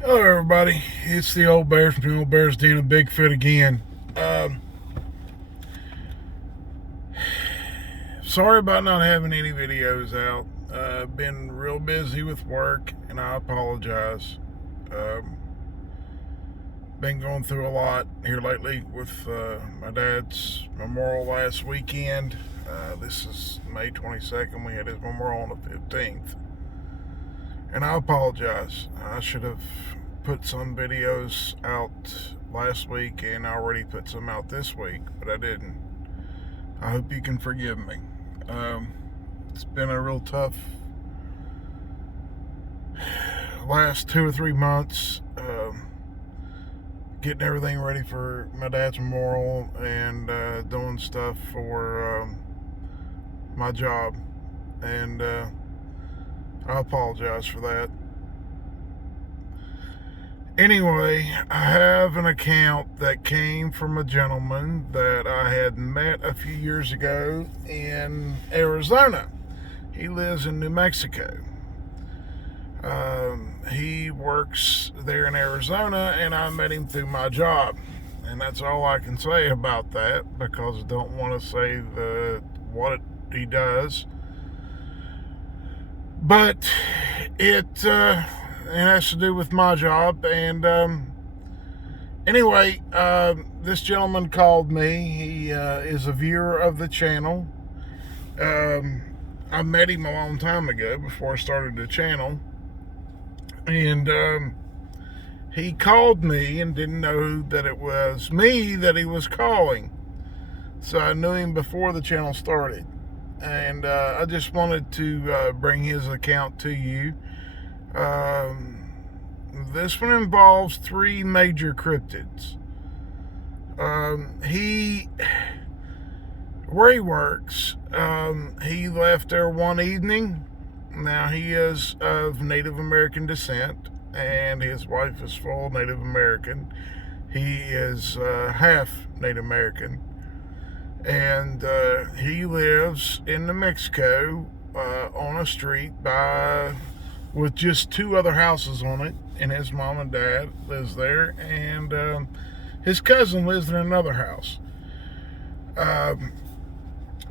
Hello, everybody. It's the old bear from the old bear's den of Bigfoot again. Sorry about not having any videos out. I've been real busy with work, and I apologize. Been going through a lot here lately with my dad's memorial last weekend. This is May 22nd. We had his memorial on the 15th. And I apologize. I should have put some videos out last week and I already put some out this week, but I didn't. I hope you can forgive me. It's been a real tough last 2 or 3 months, getting everything ready for my dad's memorial and doing stuff for my job. And I apologize for that. Anyway, I have an account that came from a gentleman that I had met a few years ago in Arizona. He lives in New Mexico. He works there in Arizona, and I met him through my job. And that's all I can say about that, because I don't want to say what he does. But it has to do with my job. And anyway, this gentleman called me. He is a viewer of the channel. I met him a long time ago before I started the channel. And he called me and didn't know that it was me that he was calling. So I knew him before the channel started. And I just wanted to bring his account to you. This one involves 3 major cryptids. Where he works, he left there one evening. Now, he is of Native American descent, and his wife is full Native American. He is half Native American. And he lives in New Mexico on a street with just 2 other houses on it, and his mom and dad lives there, and his cousin lives in another house.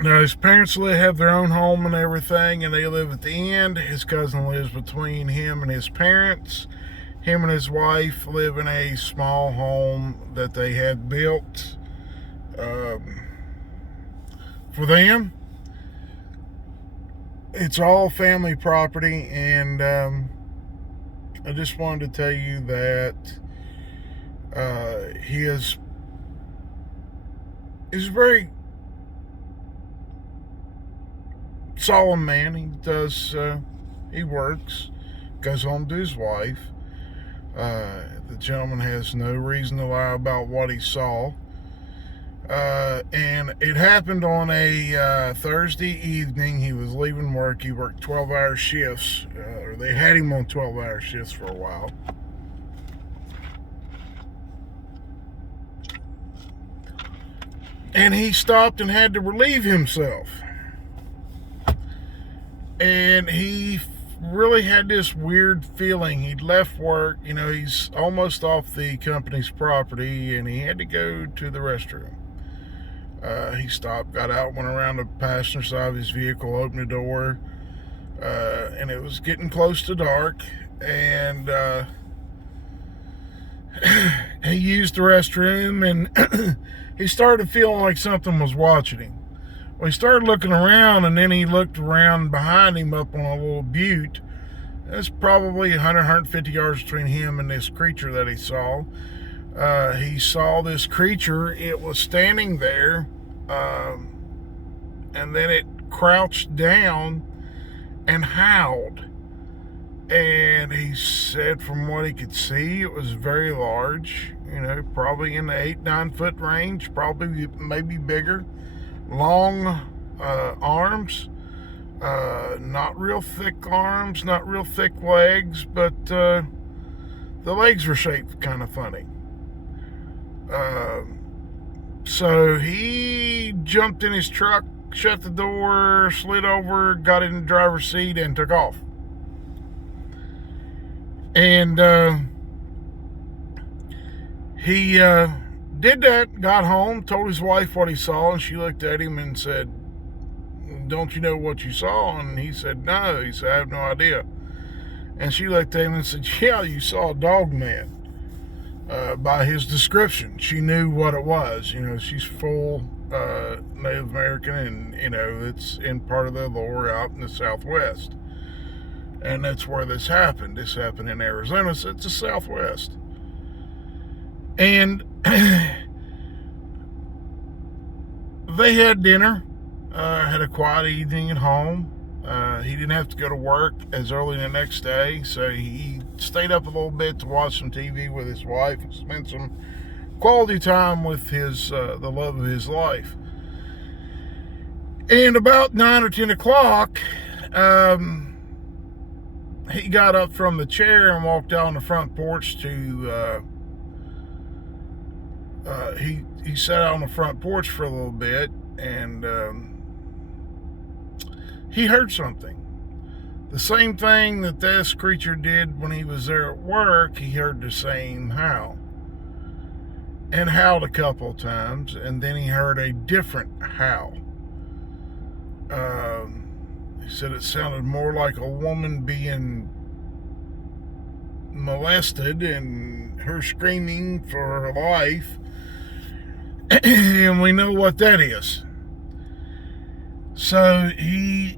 Now, his parents have their own home and everything, and they live at the end. His cousin lives between him and his parents. Him and his wife live in a small home that they had built for them. It's all family property, and I just wanted to tell you that he's a very solemn man. He works, goes home to his wife. The gentleman has no reason to lie about what he saw. And it happened on a Thursday evening. He was leaving work. He worked 12-hour shifts, or they had him on 12-hour shifts for a while. And he stopped and had to relieve himself. And he really had this weird feeling. He'd left work, he's almost off the company's property, and he had to go to the restroom. He stopped, got out, went around the passenger side of his vehicle, opened the door, and it was getting close to dark, and he used the restroom, and he started feeling like something was watching him. Well, he started looking around, and then he looked around behind him up on a little butte. That's probably 150 yards between him and this creature that he saw. He saw this creature. It was standing there, and then it crouched down and howled. And he said from what he could see, it was very large, probably in the 8-9 foot range, probably maybe bigger. Long arms, not real thick arms, not real thick legs, but the legs were shaped kind of funny. So he jumped in his truck, shut the door, slid over, got in the driver's seat, and took off. And He did that, got home, told his wife what he saw, and she looked at him and said, "Don't you know what you saw?" And he said, "No." He said, "I have no idea." And she looked at him and said, "Yeah, you saw a dog man." By his description, she knew what it was. She's full Native American, and it's in part of the lore out in the Southwest, and that's where this happened. This happened in Arizona, so it's the Southwest. And they had dinner, had a quiet evening at home. He didn't have to go to work as early the next day, so he stayed up a little bit to watch some TV with his wife and spend some quality time with the love of his life. And about 9 or 10 o'clock, he got up from the chair and walked out on the front porch to he sat out on the front porch for a little bit, and he heard something. The same thing that this creature did when he was there at work. He heard the same howl, and howled a couple of times, and then he heard a different howl. He said it sounded more like a woman being molested and her screaming for her life. And we know what that is. So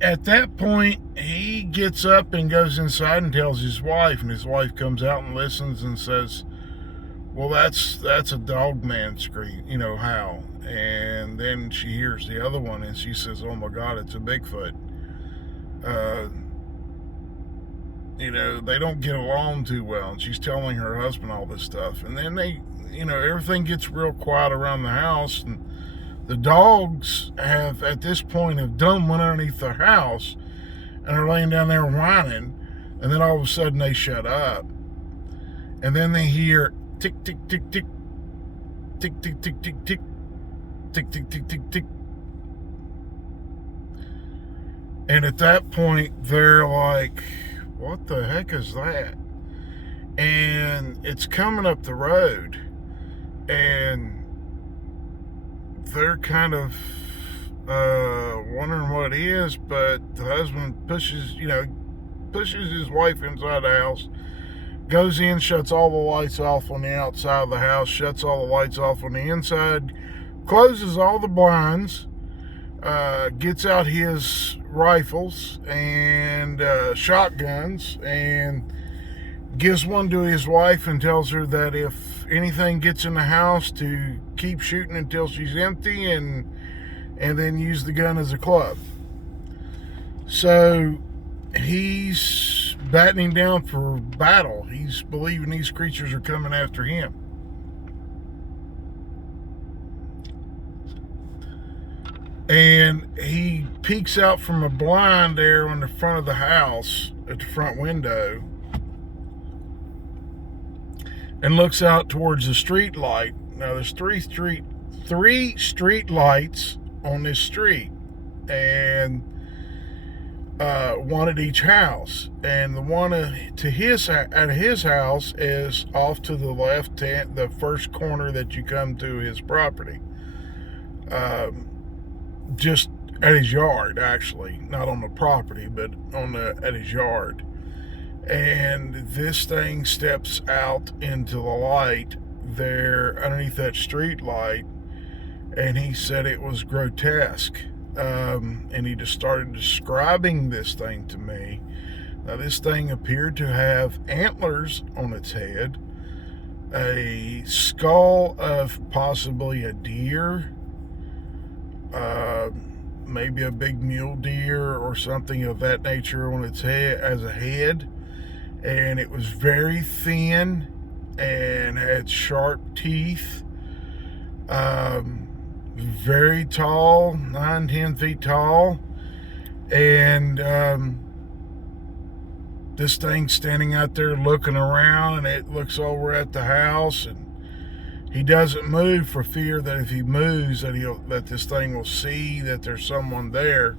at that point, he gets up and goes inside and tells his wife, and his wife comes out and listens and says, "Well, that's a dog man scream, howl." And then she hears the other one, and she says, "Oh my God, it's a Bigfoot." They don't get along too well, and she's telling her husband all this stuff. And then everything gets real quiet around the house, and the dogs at this point have went underneath their house and are laying down there whining, and then all of a sudden they shut up. And then they hear tick, tick, tick, tick, tick, tick, tick, tick, tick, tick, tick, tick, tick, tick. And at that point, they're like, "What the heck is that?" And it's coming up the road, and they're kind of wondering what it is, but the husband pushes his wife inside the house, goes in, shuts all the lights off on the outside of the house, shuts all the lights off on the inside, closes all the blinds, gets out his rifles and shotguns, and gives one to his wife and tells her that if anything gets in the house to keep shooting until she's empty, and then use the gun as a club. So he's battening down for battle. He's believing these creatures are coming after him. And he peeks out from a blind there on the front of the house at the front window and looks out towards the street light. Now there's three street lights on this street, and one at each house. And the one at his house is off to the left, the first corner that you come to his property. Just at his yard, actually, not on the property, but at his yard. And this thing steps out into the light there underneath that street light, and he said it was grotesque. And he just started describing this thing to me. Now, this thing appeared to have antlers on its head, a skull of possibly a deer, maybe a big mule deer or something of that nature on its head as a head, and it was very thin and had sharp teeth, very tall, 9-10 feet tall, and this thing standing out there looking around, and it looks over at the house, and he doesn't move for fear that if he moves that this thing will see that there's someone there.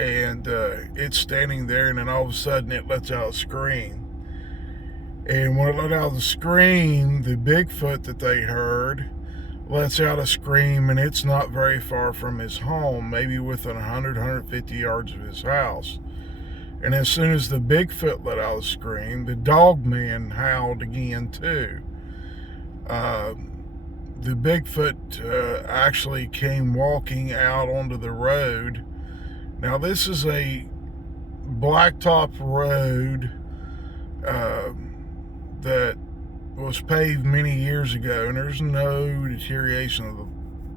And it's standing there, and then all of a sudden it lets out a scream. And when it let out the scream, the Bigfoot that they heard lets out a scream, and it's not very far from his home, maybe within 100, 150 yards of his house. And as soon as the Bigfoot let out a scream, the Dogman howled again too. The Bigfoot actually came walking out onto the road. Now this is a blacktop road that was paved many years ago, and there's no deterioration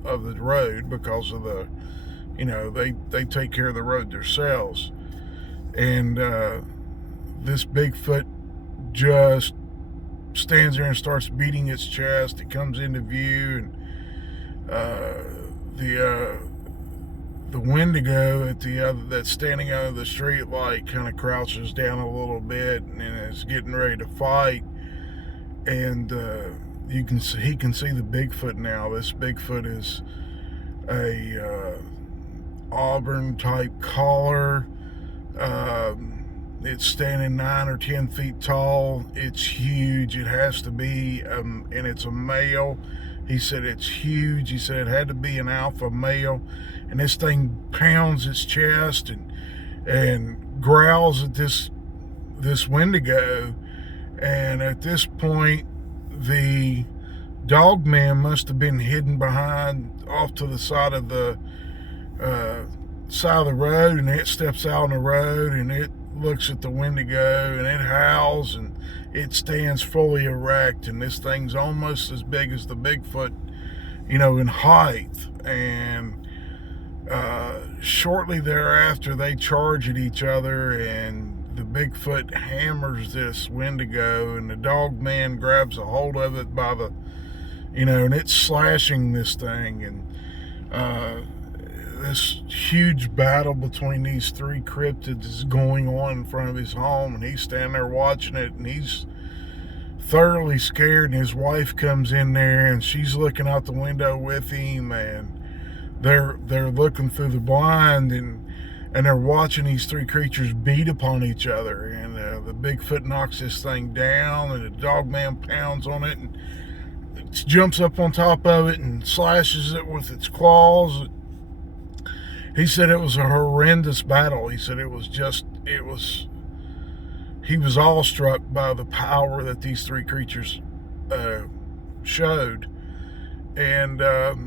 of the road because of the, they take care of the road themselves. And this Bigfoot just stands there and starts beating its chest. It comes into view, and the Wendigo at the other that's standing under the street light kind of crouches down a little bit and is getting ready to fight. And he can see the Bigfoot now. This Bigfoot is a auburn type collar. It's standing 9 or 10 feet tall. It's huge. It has to be, and it's a male. He said it's huge. He said it had to be an alpha male. And this thing pounds its chest and growls at this Wendigo. And at this point, the Dogman must have been hidden behind off to the side of the road, and it steps out on the road and it looks at the Wendigo and it howls and it stands fully erect, and this thing's almost as big as the Bigfoot, in height. And shortly thereafter they charge at each other, and the Bigfoot hammers this Wendigo, and the Dogman grabs a hold of it by the, and it's slashing this thing. And this huge battle between these three cryptids is going on in front of his home, and he's standing there watching it, and he's thoroughly scared. And his wife comes in there, and she's looking out the window with him, and they're looking through the blind, and they're watching these three creatures beat upon each other. And the Bigfoot knocks this thing down, and the Dogman pounds on it and jumps up on top of it and slashes it with its claws. He said it was a horrendous battle. He said he was awestruck by the power that these three creatures showed. And the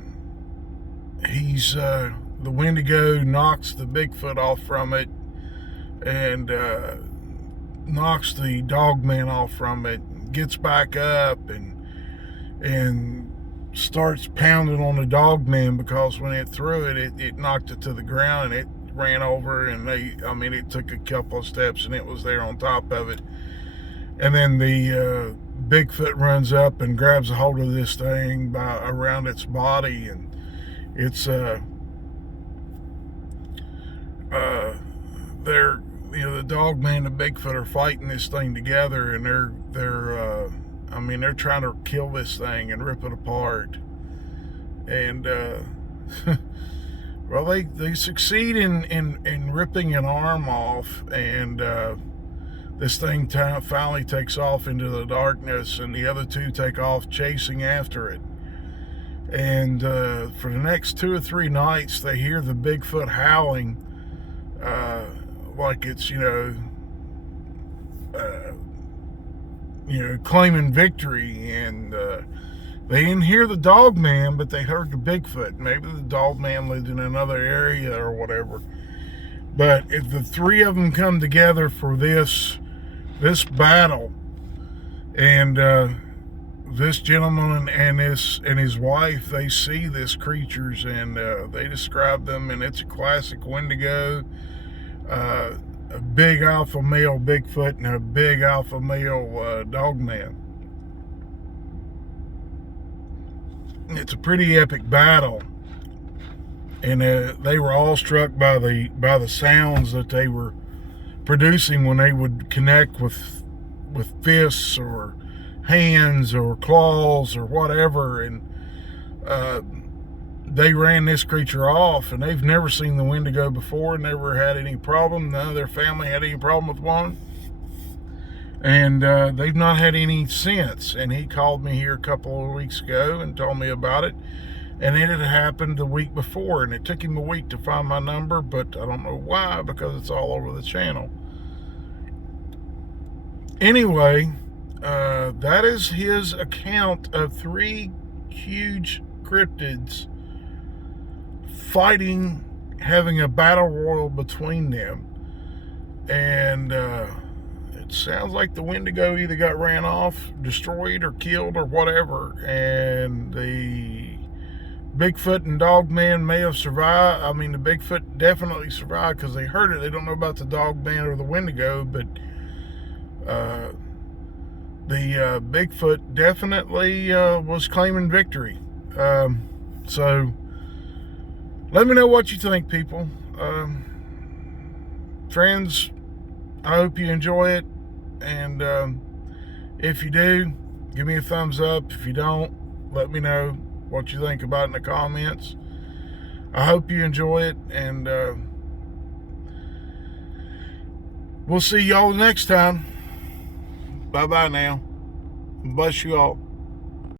Wendigo knocks the Bigfoot off from it, and knocks the Dogman off from it, gets back up and starts pounding on the Dogman, because when it threw it, it knocked it to the ground, and it ran over, and it took a couple of steps and it was there on top of it. And then the Bigfoot runs up and grabs a hold of this thing around its body, and it's the Dogman and the Bigfoot are fighting this thing together, and they're trying to kill this thing and rip it apart. And well, they succeed in ripping an arm off, and this thing finally takes off into the darkness, and the other two take off chasing after it. And for the next 2 or 3 nights, they hear the Bigfoot howling like it's claiming victory. And they didn't hear the Dogman, but they heard the Bigfoot. Maybe the Dogman lived in another area or whatever. But if the three of them come together for this battle, and this gentleman and his wife, they see these creatures, and they describe them, and it's a classic Wendigo, a big alpha male Bigfoot, and a big alpha male Dogman. It's a pretty epic battle, and they were all struck by the sounds that they were producing when they would connect with fists or hands or claws or whatever. And they ran this creature off, and they've never seen the Wendigo before, never had any problem. None of their family had any problem with one. And they've not had any since. And he called me here a couple of weeks ago and told me about it. And it had happened the week before, and it took him a week to find my number, but I don't know why, because it's all over the channel. Anyway, that is his account of 3 huge cryptids fighting, having a battle royal between them. And it sounds like the Wendigo either got ran off, destroyed, or killed, or whatever. And the Bigfoot and Dogman may have survived. I mean, the Bigfoot definitely survived because they heard it. They don't know about the Dogman or the Wendigo, but the Bigfoot definitely was claiming victory. So let me know what you think, people. Friends, I hope you enjoy it. And if you do, give me a thumbs up. If you don't, let me know what you think about it in the comments. I hope you enjoy it, and we'll see y'all next time. Bye-bye now. Bless you all.